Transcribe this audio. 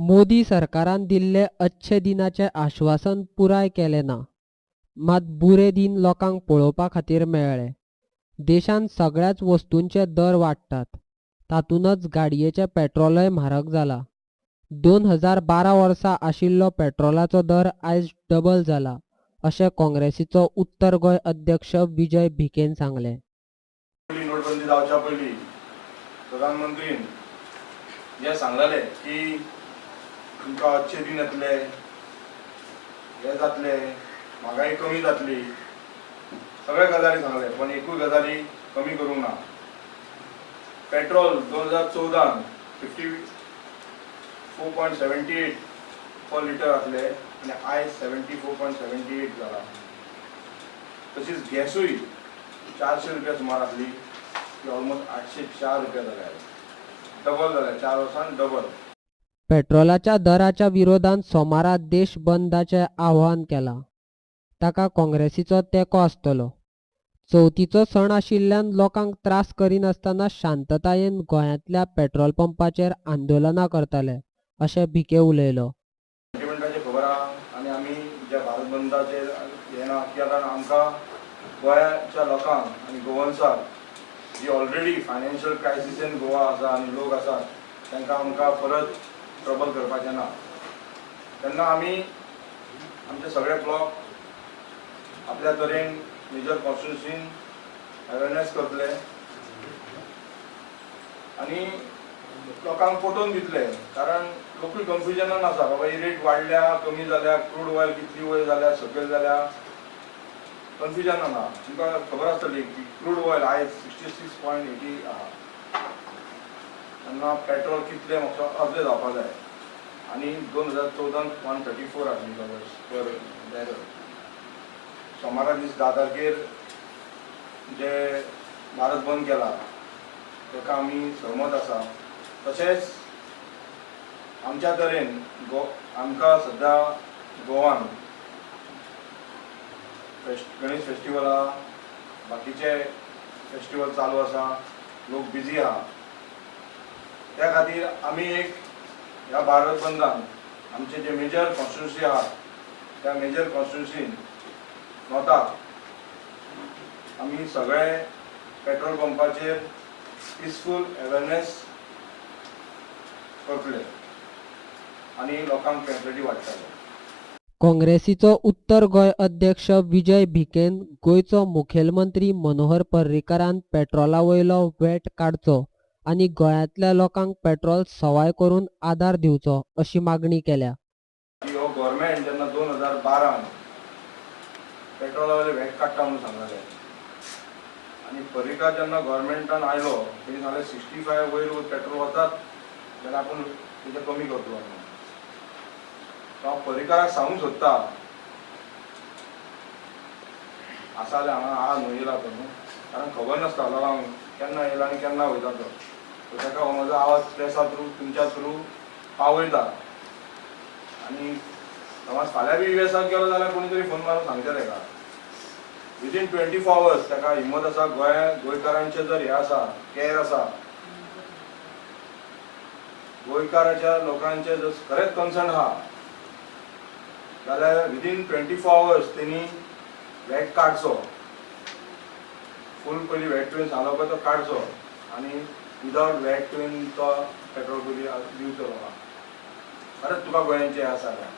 मोदी सरकारान दिल्ले अच्छे दिनाचे आश्वासन पुराय केले ना. मात बुरे दिन लोकांक पळोवपा खातीर मेळ्ळे. देशांत सगळ्याच वस्तूंचे दर वाडटात. तातूंतच गाडयेचें पेट्रोलय म्हारग जाला. 2012 वर्सा आशिल्लो पेट्रोलाचो दर आयज डबल जाला, अशें काँग्रेसीचो उत्तर गोंय अध्यक्ष विजय भिकेन सांगले. नोटबंदी जावच्या पयलीं प्रधानमंत्रीन जे सांगलेले की तुमकां अच्छे दिन येतले, हे जातले, म्हारगाय कमी जातली, सगळे गजाली सांगले, पण एकूय गजाली कमी करूंक ना. पेट्रोल 2014 54.78 पर लिटर आसले आनी आयज 74.78 जाला. तशीच गॅसूय 400 रुपया सुमार आसली, ती ऑलमोस्ट 804 रुपया जाल्या. डबल जाल्या, 4 वर्सान डबल. पेट्रोलाच्या दराच्या विरोधात सोमारा देश बंदाचे आवाहन केला. ताका काँग्रेसीचो तेंको आसतलो. चवथीचो सण आशिल्ल्यान लोकांक त्रास करिनासतना शांततायेन गोंयांतल्या पेट्रोल पंपाचेर आंदोलनां करतले, अशें भिके उलयलो. सेंटिमेंटाची खबर आहा आनी आमी ज्या भारत बंदाचेर हें ना कित्याक आमकां गोंयाच्या लोकांक आनी गोवन्साक जी ऑलरेडी फायनान्शियल क्रायसिसीन गोवा आसा आनी लोक आसात तांकां आमकां परत ट्रबल करपाचें ना. तेन्ना आमी आमचे सगळे ब्लॉक आपल्या तरेन मेजर कॉन्स्टिट्युन्सीन अवेरनेस करतले आनी लोकांक पटोवन दितले. कारण लोकूय कन्फ्युजनान आसा, बाबा ही रेट वाडल्या, कमी जाल्या, क्रूड ऑयल कितली वयर जाल्या, सकयल जाल्या, कन्फ्युजनान आहा. तुमकां खबर आसतली की क्रूड ऑयल आयज 66.80 आहा. तेन्ना पेट्रोल कितले म्हाका अर्दे जावपाक जाय आनी 2014 134 आसली पर बॅरल. सोमारा दीस 10 तारखेर जे भारत बंद केला ताका आमी सहमत आसा. तशेंच आमच्या तरेन आमकां सद्या गोवान गणेश फेस्टिवल आहा, बाकीचे फेस्टिवल चालू आसा, लोक बिजी आहा. त्या खातीर आमी एक ह्या भारत बंदान आमचे जे मेजर कॉन्स्टिट्युन्सी आहा त्या मेजर कॉन्स्टिट्युन्सीन नॉर्थाक आमी सगळे पेट्रोल पंपाचेर पिसफूल अवेरनेस करतले आनी लोकांक फॅसिलिटी वाडटले. काँग्रेसीचो उत्तर गोंय अध्यक्ष विजय भिकेन गोंयचो मुखेलमंत्री मनोहर पर्रीकारान पेट्रोला वयलो वॅट काडचो आनी गोंयांतल्या लोकांक पेट्रोल सवाय करून आदार दिवचो, अशी मागणी केल्या. हो गव्हर्मेंट जेन्ना 2012 पेट्रोला वयले वॅट काडटा म्हणून सांगलेले आनी पर्रीकार जेन्ना गव्हर्मेंटान आयलो तेणी सांगलें 65 वयर पेट्रोल वतात जाल्यार आपूण तेजे कमी करतलो म्हणून. हांव पर्रीकाराक सांगूंक सोदता आसा जाल्यार हांगा आज न्हू येयला तो न्हू, कारण खबर नासता लोकांक केन्ना येयला आनी केन्ना वयता तो. सो ताका हो म्हजो आवाज प्रेसा थ्रू तुमच्या थ्रू पावयता आनी समज फाल्यां बी युएसाक गेलो जाल्यार कोणी तरी फोन मारून सांगचें ताका. विदीन 24 hours ताका हिम्मत आसा. गोंयकारांचे जर हे आसा कॅर आसा, गोंयकाराच्या लोकांचे जर खरेंच कन्सर्न आहा जाल्यार विदीन 24 hours तेणी वॅट काडचो. फूल पयलीं वॅट तुवें सांगलो पळय तो काडचो आनी विदावट वॅट तुवें तो पेट्रोल पयलीं दिवचो लोकांक. खरेंच तुका गोंयांचें आसा जाल्यार.